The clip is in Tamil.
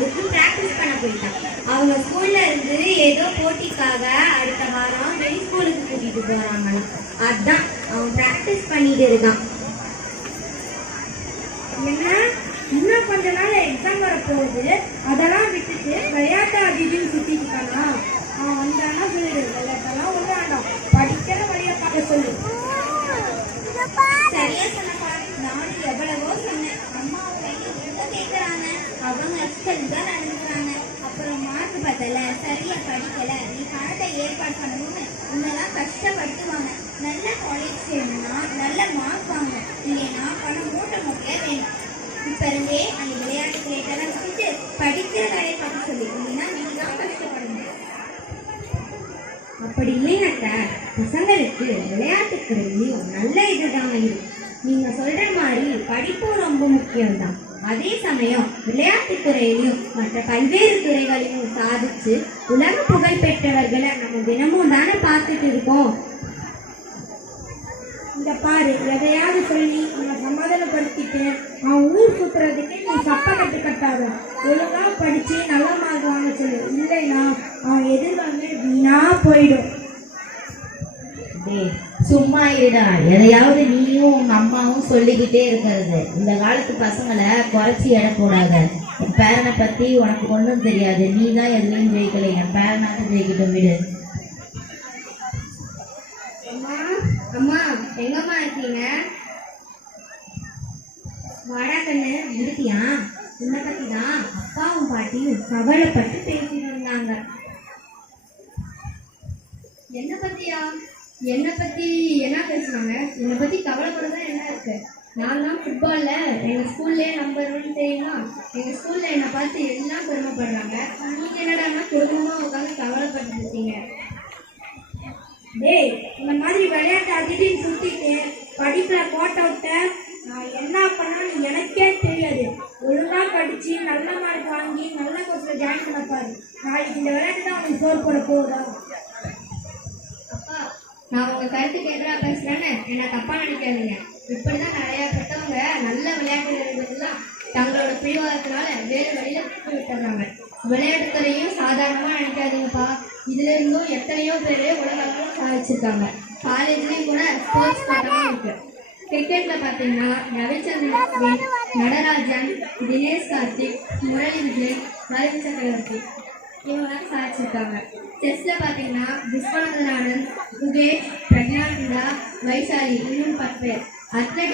கிரவுண்டுக்கு பிராக்டிஸ் பண்ண போயிட்டான். அவங்க ஸ்கூல்ல இருந்து ஏதோ போட்டிக்காக அடுத்த வாரம் வெளி ஸ்கூலுக்கு கூட்டிட்டு போறாங்களாம். அதான் அவன் பிராக்டிஸ் பண்ணிட்டு இருக்கான். என்ன இன்னும் கொஞ்ச நாள் எக்ஸாம் வர போகுது, அதெல்லாம் விட்டுட்டு விளையாட்டு அதிகம் சுத்திட்டு இருக்கானா? அவன் வந்தானா சொல்லிடு, விளையாட்டெல்லாம் ஒண்ணு வேண்டாம், படிக்கிற வழியை பார்க்க சொல்லு. சரியா சொன்னப்பா, நானும் எவ்வளவோ சொன்னேன். அம்மா அவங்க கேட்கறாங்க, அவங்க இஷ்டம் தான் நடந்துக்கிறாங்க. அப்புறம் மார்க் பத்தல, சரியா படிக்கல, நீ பணத்தை ஏற்பாடு பண்ணணும்னு உன்னெல்லாம் கஷ்டப்படுத்துவாங்க. நல்ல காலேஜ் சேரணும்னா நல்ல மார்க் வாங்கணும், இல்லைன்னா பணம் மூட்டையா வேணும். இப்ப இருந்தே அந்த விளையாட்டு கிரியேட்டெல்லாம் விட்டுட்டு படிக்கிற வேலையை பார்க்க சொல்லி, இல்லைன்னா நீங்க தான் கஷ்டப்படணும். அப்படி இல்லைனாக்கா பசங்களுக்கு விளையாட்டுத்துறையிலையும் நல்ல இதுதான் இருக்கு. நீங்க சொல்ற மாதிரி படிப்பும் ரொம்ப முக்கியம்தான். அதே சமயம் விளையாட்டுத்துறையிலையும் மற்ற பல்வேறு துறைகளையும் சாதிச்சு உலக புகழ் பெற்றவர்களை நம்ம தினமும் தானே பார்த்துட்டு இருக்கோம். இந்த பாரு, எதையாவது சொல்லி அவனை சமாதானப்படுத்திட்டு அவன் ஊர் சுத்துறதுக்கு நீ சப்ப கட்டு கட்டாத. ஒழுங்கா படிச்சு நல்ல மார்க் வாங்க சொல்லு, இல்லைன்னா அவன் எதிர்வாங்க வீணா போயிடும். சும்மா இருடா, எதையாவது நீயும் உங்க அம்மாவும் சொல்லிக்கிட்டே இருக்கிறது. இந்த காலத்து பசங்களை குறைச்சி எடை போடாத. என் பேரனை பத்தி உனக்கு ஒன்றும் தெரியாது, நீ தான் எதுலையும் ஜெயிக்கலை, என் பேரனாக ஜெயிக்கிட்டும் விடு. அம்மா எங்கம்மா இருக்கீங்க? வாடா கண்ணு, இருக்கியா? உன்னை பத்தி தான் அப்பாவும் பாட்டியும் கவலைப்பட்டு பேசிட்டு இருந்தாங்க. என்ன பத்தியா? என்னை பத்தி என்ன பேசுனாங்க? என்னை பத்தி கவலைப்படுறதா என்ன இருக்கு? நான் தான் ஃபுட்பால்ல எங்க ஸ்கூல்லே நம்பர் 1 தெரியுமா? எங்க ஸ்கூல்ல என்னை பார்த்து எல்லாம் பெருமைப்படுறாங்க. நீங்க என்னடா குடும்பமா உட்காந்து கவலைப்பட்டு இருக்கீங்க? டேய், இந்த மாதிரி விளையாட்டு அதிகம் சுத்திட்டு படிப்புல போட்ட விட்ட நான் என்ன பண்ணான்னு எனக்கே தெரியாது. ஒழுங்கா படிச்சு நல்ல மார்க் வாங்கி நல்ல கோர்ஸ்ல ஜாயின் பண்ண பாரு. நாளைக்கு இந்த விளையாட்டு தான் உனக்கு சோறு போட போகுதா? அப்பா, நான் உங்க கருத்துக்கு எதிராக பேசுறேன்னு என்ன தப்பா நினைக்காதீங்க. இப்படிதான் நிறைய பெற்றவங்க நல்ல விளையாட்டு வீரர்கள்லாம் தங்களோட பிடிவாதத்தினால வேறு வழியில விட்டுறாங்க. விளையாட்டுத்துறையும் சாதாரணமா நினைக்காதீங்கப்பா. இதுல இருந்தும் எத்தனையோ பேர் உலகளவில் சாதிச்சிருக்காங்க. காலேஜ்லயும் கூட ஸ்போர்ட்ஸ் கோட்டாவும் இருக்கு. கிரிக்கெட்ல பாத்தீங்கன்னா ரவிச்சந்திரன், நடராஜன், தினேஷ் கார்த்திக், முரளி விஜய், வருண் சக்கரவர்த்தி இவங்களாம் சாதிச்சிருக்காங்க. செஸ்ல பாத்தீங்கன்னா விஸ்வநாதன் ஆனந்த், குகேஷ், பிரக்ஞானந்தா, வைசாலி இன்னும் 10 பேர். அத்லெட்டிக்